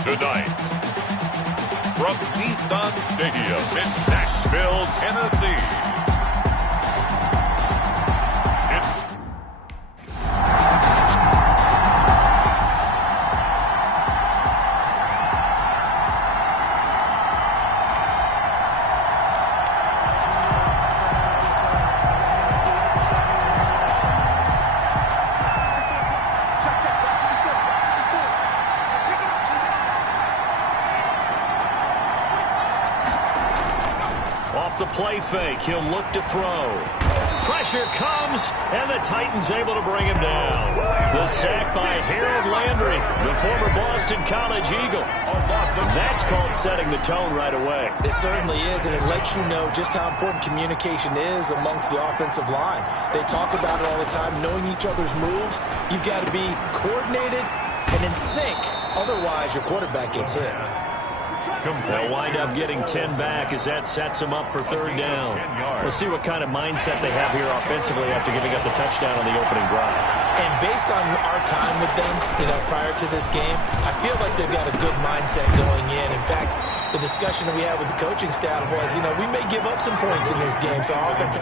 Tonight, from Nissan Stadium in Nashville, Tennessee, it's off the play fake. He'll look to throw. Pressure comes, and the Titans able to bring him down. The sack by Harold Landry, the former Boston College Eagle. That's called setting the tone right away. It certainly is, and it lets you know just how important communication is amongst the offensive line. They talk about it all the time, knowing each other's moves. You've got to be coordinated and in sync. Otherwise, your quarterback gets hit. They'll wind up getting 10 back as that sets them up for third down. We'll see what kind of mindset they have here offensively after giving up the touchdown on the opening drive. And based on our time with them, prior to this game, I feel like they've got a good mindset going in. In fact, the discussion that we had with the coaching staff was, we may give up some points in this game, so our offense...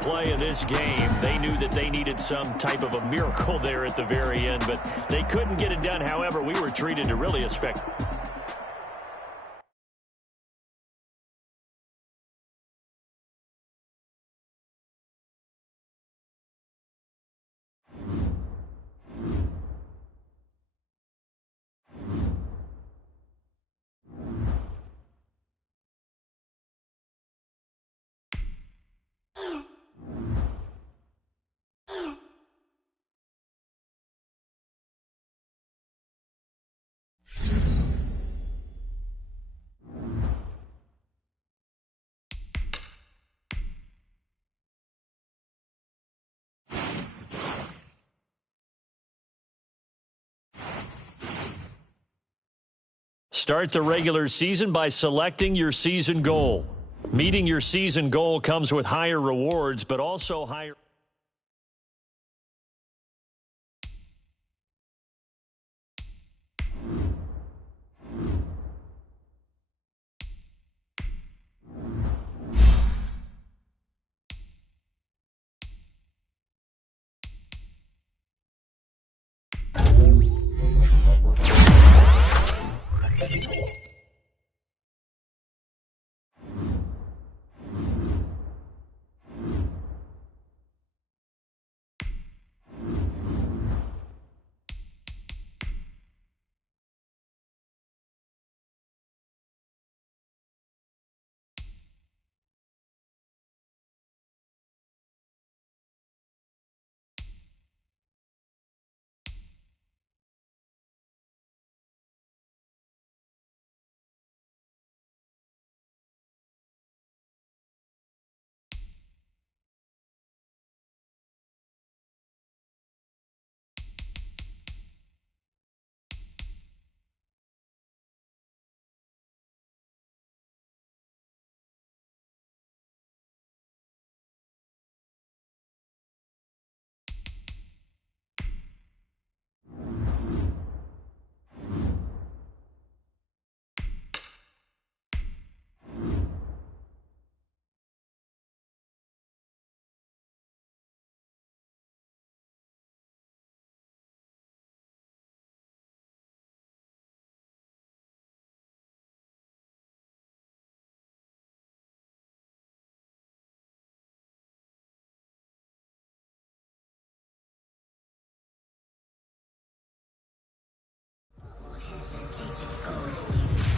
play of this game, they knew that they needed some type of a miracle there at the very end, but they couldn't get it done. However, we were treated to really a spectacle. Start the regular season by selecting your season goal. Meeting your season goal comes with higher rewards, but also higher...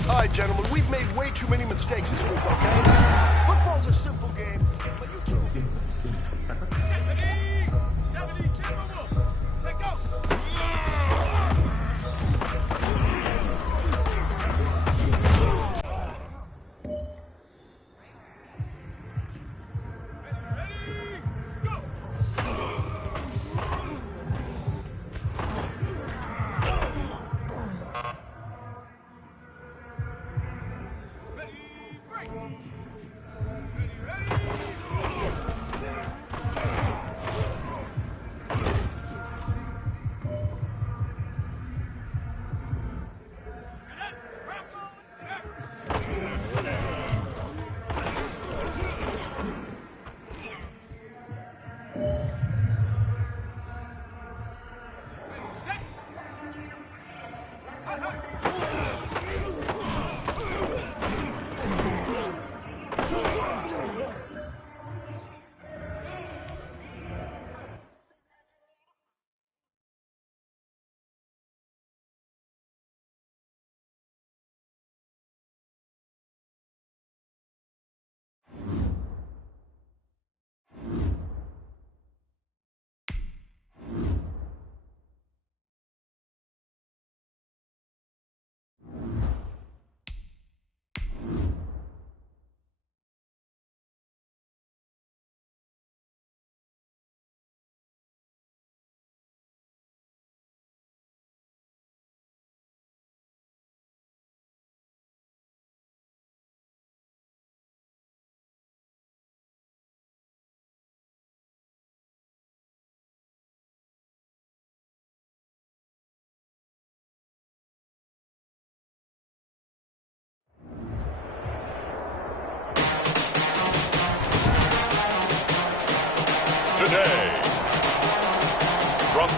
All right, gentlemen, we've made way too many mistakes this week, okay? Football's a simple game, but you can't... 70, 72, take go! today, from...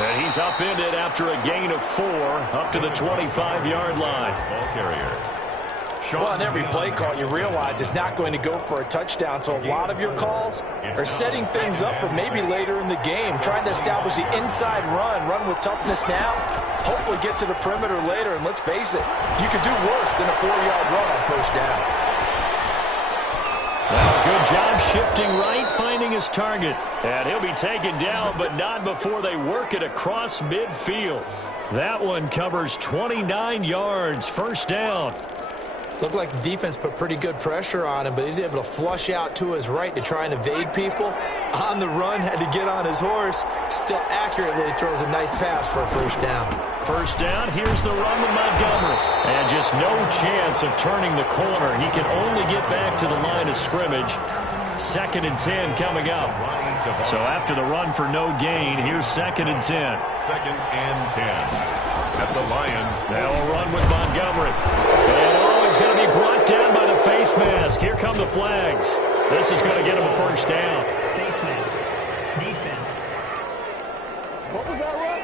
And he's upended after a gain of 4 up to the 25-yard line. Ball carrier. Well, on every play call, you realize it's not going to go for a touchdown, so a lot of your calls are setting things up for maybe later in the game, trying to establish the inside run with toughness now, hopefully get to the perimeter later, and let's face it, you could do worse than a 4-yard run on first down. Well, good job shifting right, finding his target. And he'll be taken down, but not before they work it across midfield. That one covers 29 yards, first down. Looked like the defense put pretty good pressure on him, but he's able to flush out to his right to try and evade people. On the run, had to get on his horse. Still accurately throws a nice pass for a first down. First down, here's the run with Montgomery. And just no chance of turning the corner. He can only get back to the line of scrimmage. 2nd and 10 coming up. So after the run for no gain, here's 2nd and 10. 2nd and 10. At the Lions. Now a run with Montgomery. And he's going to be brought down by the face mask. Here come the flags. This is going to get him a first down. Face mask. Defense. What was that run?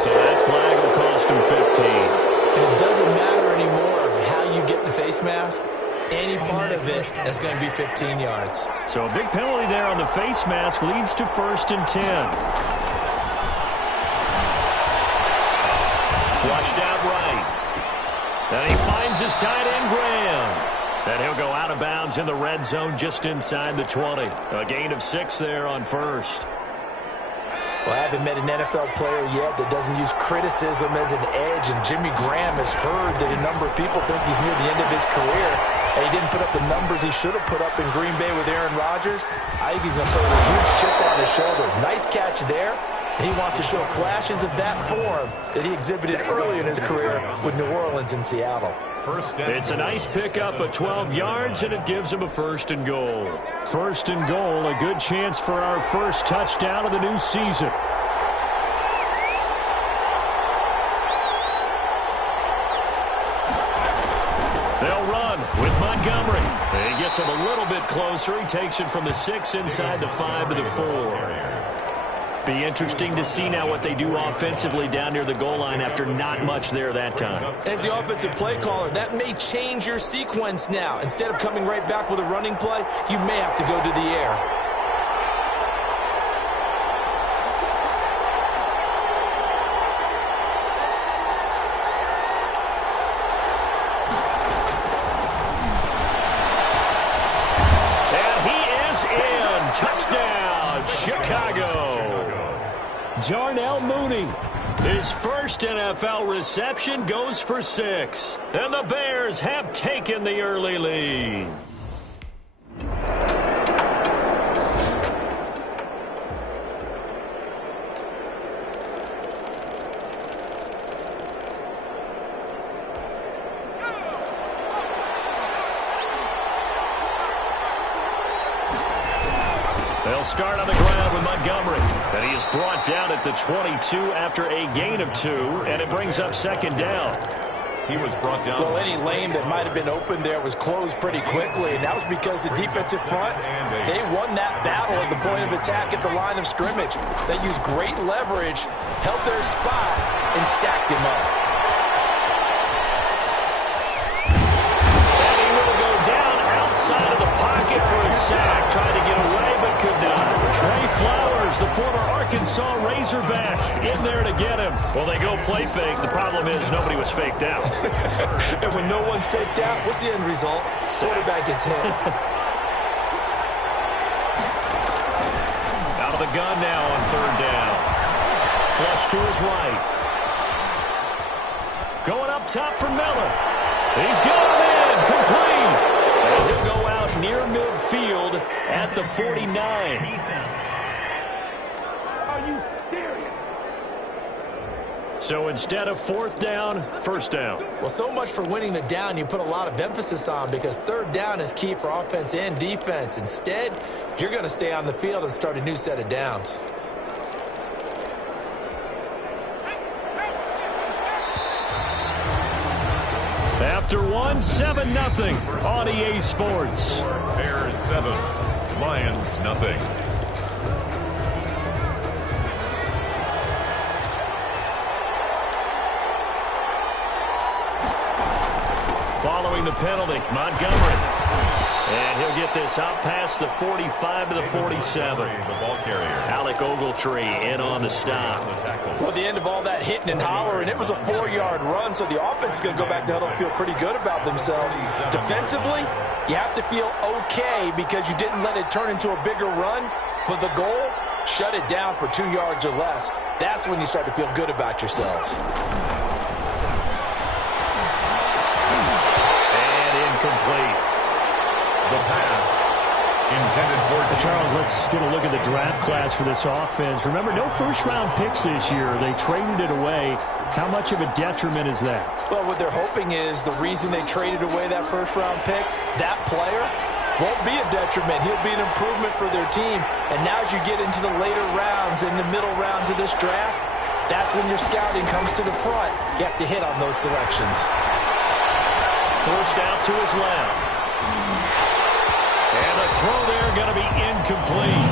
So that flag will cost him 15. And it doesn't matter anymore how you get the face mask. Any part of it is going to be 15 yards. So a big penalty there on the face mask leads to 1st and 10. Flushed out right. And he finds his tight end, Graham. And he'll go out of bounds in the red zone just inside the 20. A gain of 6 there on first. Well, I haven't met an NFL player yet that doesn't use criticism as an edge, and Jimmy Graham has heard that a number of people think he's near the end of his career, and he didn't put up the numbers he should have put up in Green Bay with Aaron Rodgers. I think he's going to put a huge chip on his shoulder. Nice catch there. He wants to show flashes of that form that he exhibited early in his career with New Orleans and Seattle. It's a nice pickup of 12 yards, and it gives him a 1st and goal. 1st and goal, a good chance for our first touchdown of the new season. They'll run with Montgomery. He gets him a little bit closer. He takes it from the 6 inside the 5 to the 4. Be interesting to see now what they do offensively down near the goal line after not much there that time. As the offensive play caller, that may change your sequence now. Instead of coming right back with a running play, you may have to go to the air. And he is in. Touchdown, Chicago. Darnell Mooney, his first NFL reception goes for 6. And the Bears have taken the early lead. They'll start on the ground with Montgomery. And he is brought down at the 22 after a gain of 2, and it brings up 2nd down. He was brought down. Well, any lane that might have been open there was closed pretty quickly, and that was because the defensive front, they won that battle at the point of attack at the line of scrimmage. They used great leverage, held their spot, and stacked him up. And he will go down outside of the pocket for a sack. Tried to get away, but could not. Trey Flowers, the former Arkansas Razorback, in there to get him. Well, they go play fake. The problem is nobody was faked out. And when no one's faked out, what's the end result? Quarterback gets hit. Out of the gun now on 3rd down. Flush to his right. Going up top for Miller. He's got him in. Complete. And he'll go out near midfield at the 49. Defense. Are you serious? So instead of fourth down, first down. Well, so much for winning the down you put a lot of emphasis on, because third down is key for offense and defense. Instead, you're going to stay on the field and start a new set of downs. After 7-0 on EA Sports. Bears 7, Lions nothing. Following the penalty, Montgomery. And he'll get this out past the 45 to the 47. The ball carrier. Alec Ogletree in on the stop. Well, the end of all that hitting and hollering, it was a 4-yard run, so the offense is going to go back to huddle and feel pretty good about themselves. Defensively, you have to feel okay because you didn't let it turn into a bigger run, but the goal, shut it down for 2 yards or less. That's when you start to feel good about yourselves. And incomplete. The pass intended for Charles, let's get a look at the draft class for this offense. Remember, no first-round picks this year. They traded it away. How much of a detriment is that? Well, what they're hoping is the reason they traded away that first-round pick, that player won't be a detriment. He'll be an improvement for their team. And now as you get into the later rounds, in the middle rounds of this draft, that's when your scouting comes to the front. You have to hit on those selections. Forced out to his left. And the throw there going to be incomplete.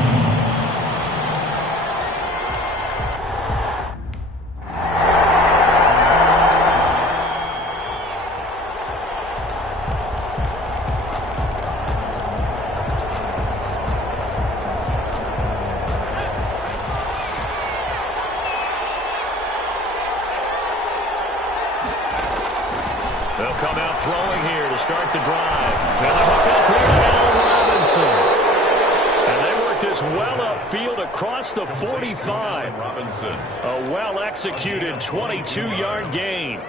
They'll come out throwing here to start the drive. And the hook up here to Allen Robinson. And they work this well upfield across the 45. Robinson. A well-executed 22-yard gain.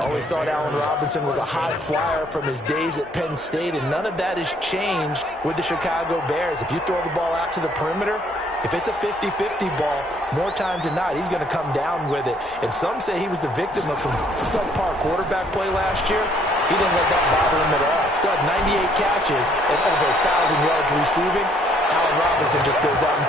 Always thought Allen Robinson was a high flyer from his days at Penn State, and none of that has changed with the Chicago Bears. If you throw the ball out to the perimeter, if it's a 50-50 ball, more times than not, he's going to come down with it. And some say he was the victim of some subpar quarterback play last year. He didn't let that bother him at all. Stud, 98 catches and over 1,000 yards receiving. Allen Robinson just goes out and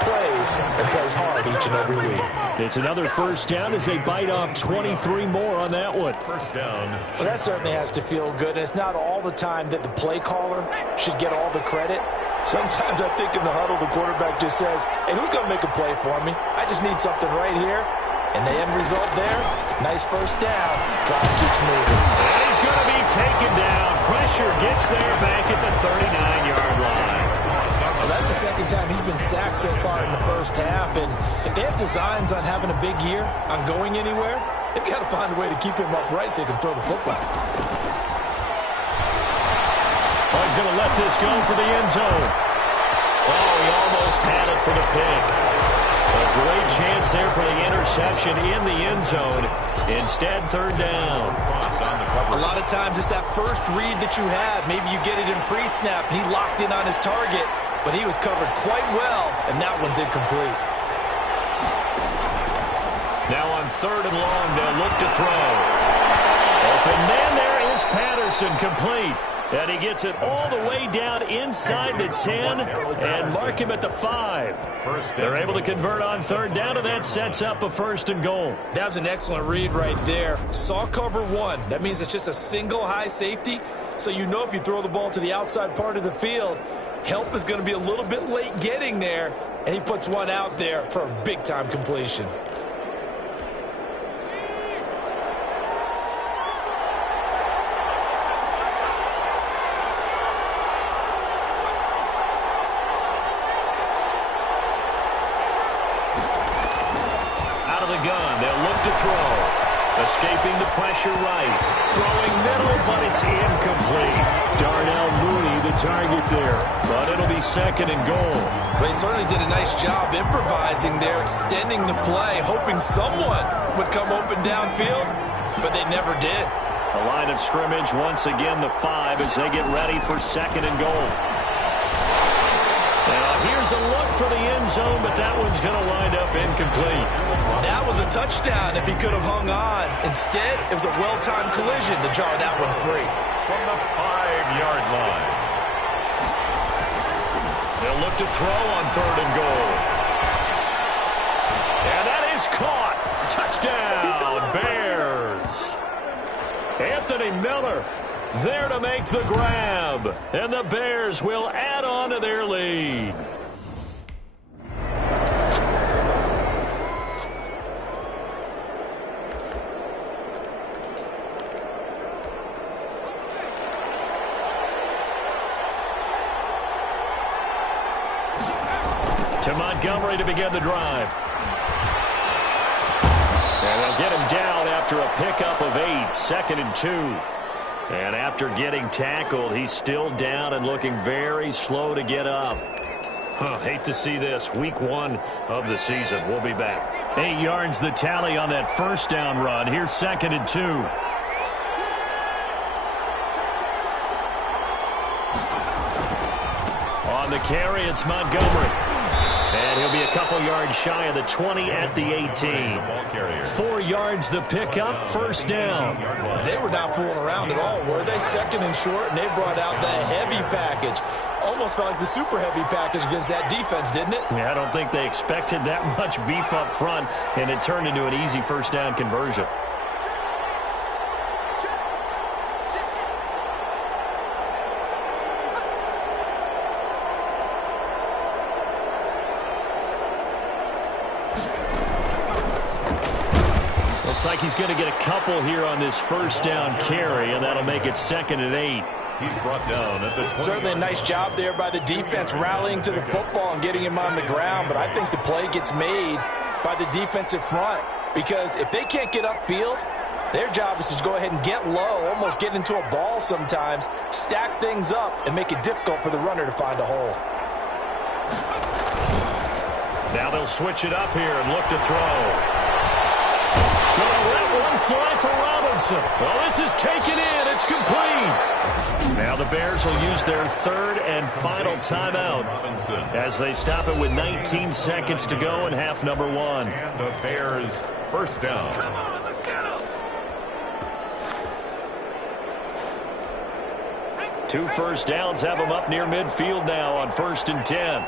plays hard each and every week. It's another first down as they bite off 23 more on that one. First down. Well, that certainly has to feel good. And it's not all the time that the play caller should get all the credit. Sometimes I think in the huddle, the quarterback just says, hey, who's going to make a play for me? I just need something right here. And the end result there, nice first down. Drive keeps moving. And he's going to be taken down. Pressure gets there back at the 39-yard line. Well, that's the second time he's been sacked so far in the first half. And if they have designs on having a big year, on going anywhere, they've got to find a way to keep him upright so he can throw the football. Oh, he's going to let this go for the end zone. Oh, he almost had it for the pick. A great chance there for the interception in the end zone. Instead, third down. A lot of times it's that first read that you have. Maybe you get it in pre-snap, and he locked in on his target, but he was covered quite well, and that one's incomplete. Now on third and long, they'll look to throw. Open man, there is Patterson, complete. And he gets it all the way down inside the 10 and mark him at the 5. They're able to convert on third down, and that sets up a first and goal. That was an excellent read right there. Saw cover one. That means it's just a single high safety. So you know if you throw the ball to the outside part of the field, help is going to be a little bit late getting there. And he puts one out there for a big-time completion. Escaping the pressure right. Throwing middle, but it's incomplete. Darnell Mooney, the target there. But it'll be second and goal. Well, he certainly did a nice job improvising there, extending the play, hoping someone would come open downfield, but they never did. A line of scrimmage, once again the 5 as they get ready for second and goal. Now here Here's a look for the end zone, but that one's going to wind up incomplete. That was a touchdown if he could have hung on. Instead, it was a well-timed collision to jar that one free. From the 5-yard line. They'll look to throw on 3rd and goal. And that is caught. Touchdown, Bears. Anthony Miller there to make the grab. And the Bears will add on to their lead. To Montgomery to begin the drive. And they'll get him down after a pickup of 8, 2nd and 2. And after getting tackled, he's still down and looking very slow to get up. Hate to see this. Week 1 of the season. We'll be back. 8 yards the tally on that first down run. Here's 2nd and 2. On the carry, it's Montgomery. And he'll be a couple yards shy of the 20 at the 18. 4 yards the pickup, first down. They were not fooling around at all, were they? 2nd and short, and they brought out the heavy package. Almost felt like the super heavy package against that defense, didn't it? Yeah, I don't think they expected that much beef up front, and it turned into an easy first down conversion. Looks like he's going to get a couple here on this first down carry, and that'll make it 2nd and 8. He's brought down at the 20. Certainly a nice job there by the defense rallying to the football and getting him on the ground, but I think the play gets made by the defensive front because if they can't get upfield, their job is to go ahead and get low, almost get into a ball sometimes, stack things up, and make it difficult for the runner to find a hole. Now they'll switch it up here and look to throw. Going to let one fly for Robinson. Well, this is taken in. It's complete. Now the Bears will use their 3rd and final timeout as they stop it with 19 seconds to go in half number 1. And the Bears first down. Come on, let's get him. 2 first downs have them up near midfield now on 1st and 10.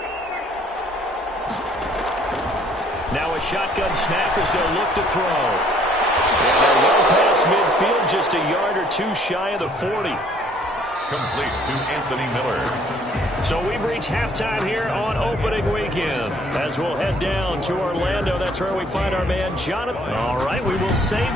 Now a shotgun snap as they'll look to throw. And they're well past midfield, just a yard or 2 shy of the 40. Complete to Anthony Miller. So we've reached halftime here on opening weekend. As we'll head down to Orlando, that's where we find our man Jonathan. All right, we will save.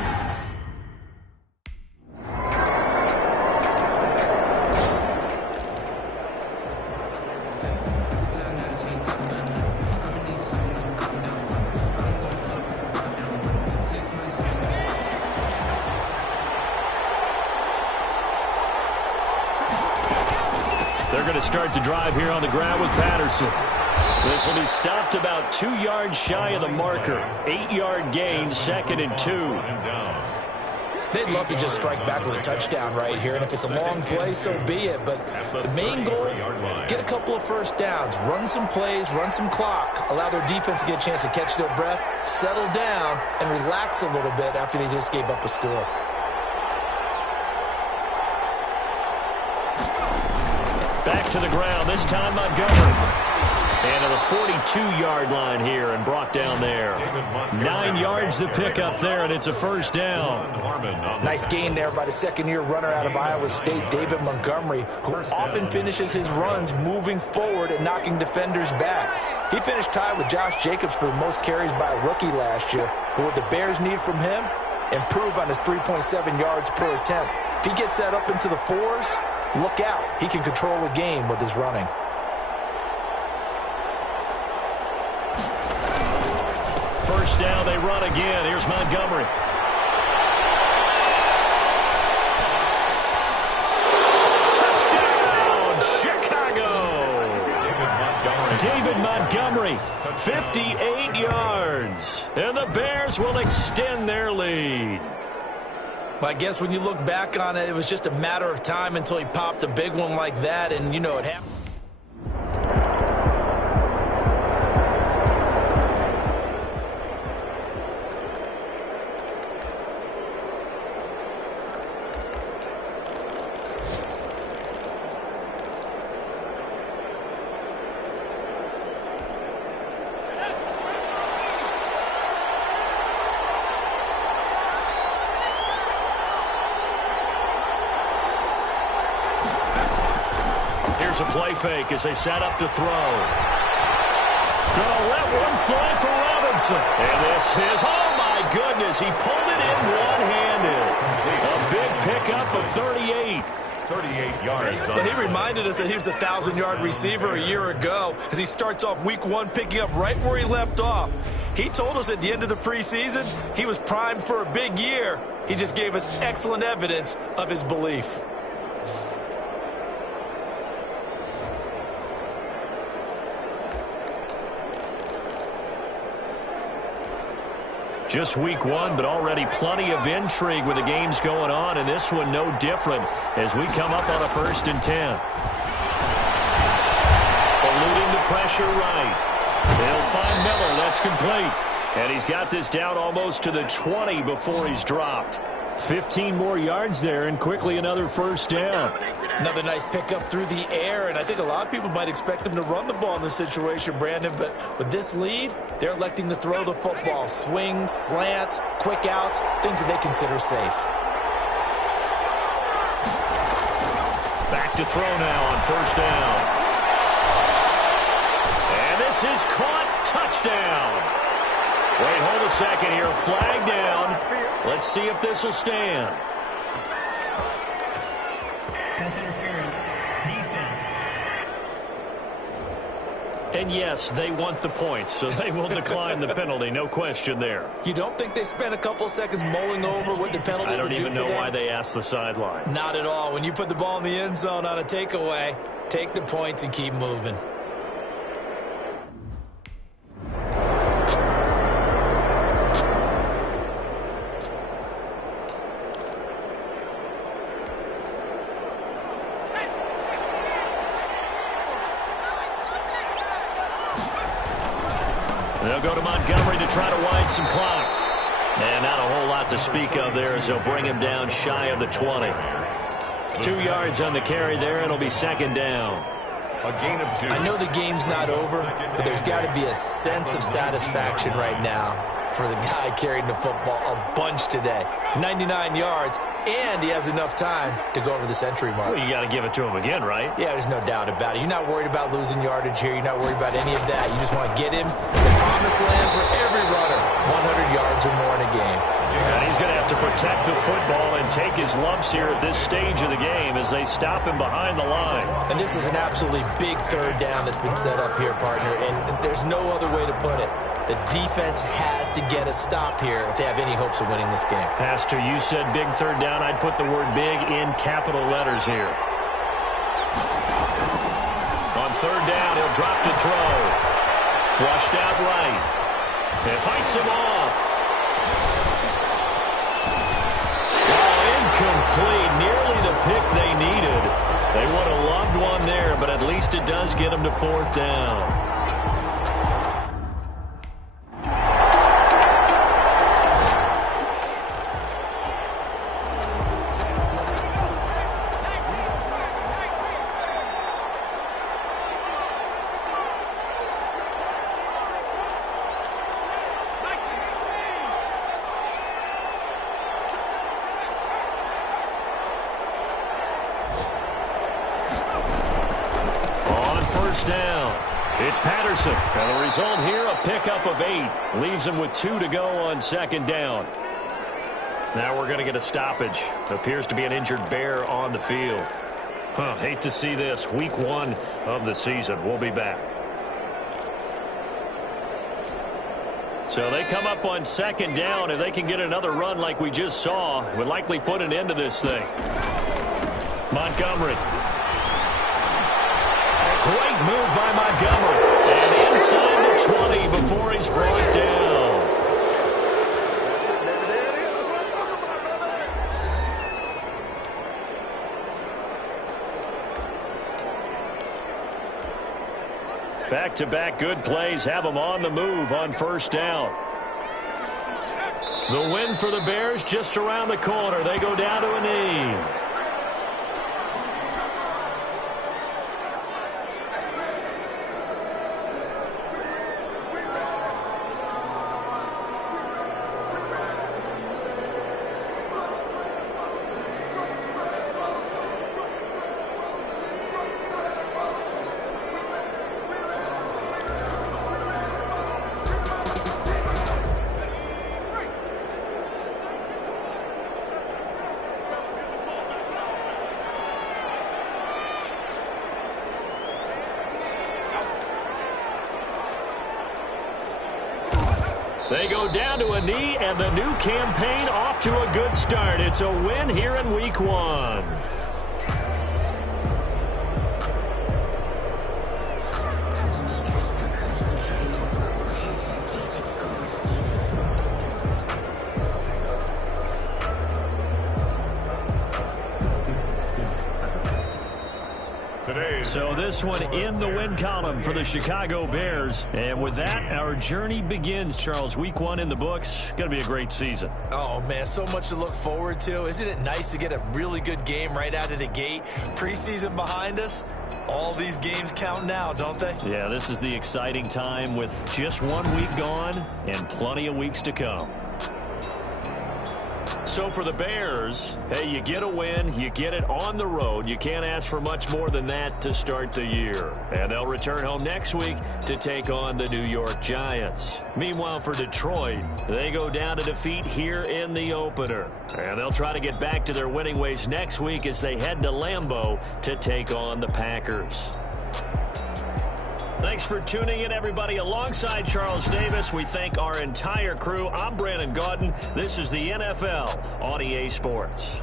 They're going to start the drive here on the ground with Patterson. This will be stopped about 2 yards shy of the marker. 8-yard gain, 2nd and 2. They'd love to just strike back with a touchdown right here, and if it's a long play, so be it. But the main goal, get a couple of first downs, run some plays, run some clock, allow their defense to get a chance to catch their breath, settle down, and relax a little bit after they just gave up a score. Back to the ground, this time Montgomery. And to the 42-yard line here and brought down there. 9 yards to pick up there, and it's a first down. Nice gain there by the second-year runner out of Iowa State, David Montgomery, who often finishes his runs moving forward and knocking defenders back. He finished tied with Josh Jacobs for the most carries by a rookie last year. But what the Bears need from him, improve on his 3.7 yards per attempt. If he gets that up into the 4s, look out. He can control the game with his running. First down, they run again. Here's Montgomery. Touchdown, Chicago! David Montgomery, 58 yards. And the Bears will extend their lead. Well, I guess when you look back on it, it was just a matter of time until he popped a big one like that, and you know it happened. Here's a play fake as they set up to throw. Gonna let one fly for Robinson. And this is, oh my goodness, he pulled it in one-handed. A big pickup of 38. 38 yards. Well, he reminded us that he was a 1,000-yard receiver a year ago as he starts off week 1 picking up right where he left off. He told us at the end of the preseason he was primed for a big year. He just gave us excellent evidence of his belief. Just week 1, but already plenty of intrigue with the games going on, and this one no different as we come up on a 1st and 10. Eluding the pressure right. They'll find Miller. That's complete. And he's got this down almost to the 20 before he's dropped. 15 more yards there, and quickly another 1st down. Another nice pickup through the air, and I think a lot of people might expect him to run the ball in this situation, Brandon, but with this lead, they're electing to throw the football. Swings, slants, quick outs, things that they consider safe. Back to throw now on 1st down. And this is caught. Touchdown. Wait, hold a second here. Flag down. Let's see if this will stand. Pass interference. Defense. And yes, they want the points, so they will decline the penalty. No question there. You don't think they spent a couple seconds mulling over what the penalty I don't would do even for know them? why they asked the sideline. Not at all. When you put the ball in the end zone on a takeaway, take the points and keep moving. They'll go to Montgomery to try to wind some clock. And not a whole lot to speak of there as they'll bring him down shy of the 20. 2 yards on the carry there, and it'll be 2nd down. A gain of 2. I know the game's not over, but there's got to be a sense of satisfaction right now for the guy carrying the football a bunch today. 99 yards, and he has enough time to go over the century mark. Well, you got to give it to him again, right? Yeah, there's no doubt about it. You're not worried about losing yardage here. You're not worried about any of that. You just want to get him to the promised land for every runner. 100 yards or more in a game. And he's going to have to protect the football and take his lumps here at this stage of the game as they stop him behind the line. And this is an absolutely big 3rd down that's been set up here, partner, and there's no other way to put it. The defense has to get a stop here if they have any hopes of winning this game. Pastor, you said big 3rd down. I'd put the word big in capital letters here. On 3rd down, he'll drop to throw. Flushed out right. And fights him off. Incomplete. Nearly the pick they needed. They would have loved one there, but at least it does get them to 4th down. It's Patterson. And the result here, a pickup of 8. Leaves him with 2 to go on 2nd down. Now we're going to get a stoppage. Appears to be an injured Bear on the field. Hate to see this. Week 1 of the season. We'll be back. So they come up on 2nd down. If they can get another run like we just saw, it would likely put an end to this thing. Montgomery. Great move by Montgomery. And inside the 20 before he's brought down. Back-to-back good plays have them on the move on 1st down. The win for the Bears just around the corner. They go down to a knee. They go down to a knee, and the new campaign off to a good start. It's a win here in Week 1. So this one in the win column for the Chicago Bears. And with that, our journey begins, Charles. Week 1 in the books. Going to be a great season. Oh, man, so much to look forward to. Isn't it nice to get a really good game right out of the gate? Preseason behind us. All these games count now, don't they? Yeah, this is the exciting time with just 1 week gone and plenty of weeks to come. So for the Bears, hey, you get a win, you get it on the road. You can't ask for much more than that to start the year. And they'll return home next week to take on the New York Giants. Meanwhile, for Detroit, they go down to defeat here in the opener. And they'll try to get back to their winning ways next week as they head to Lambeau to take on the Packers. Thanks for tuning in, everybody. Alongside Charles Davis, we thank our entire crew. I'm Brandon Gaudin. This is the NFL on EA Sports.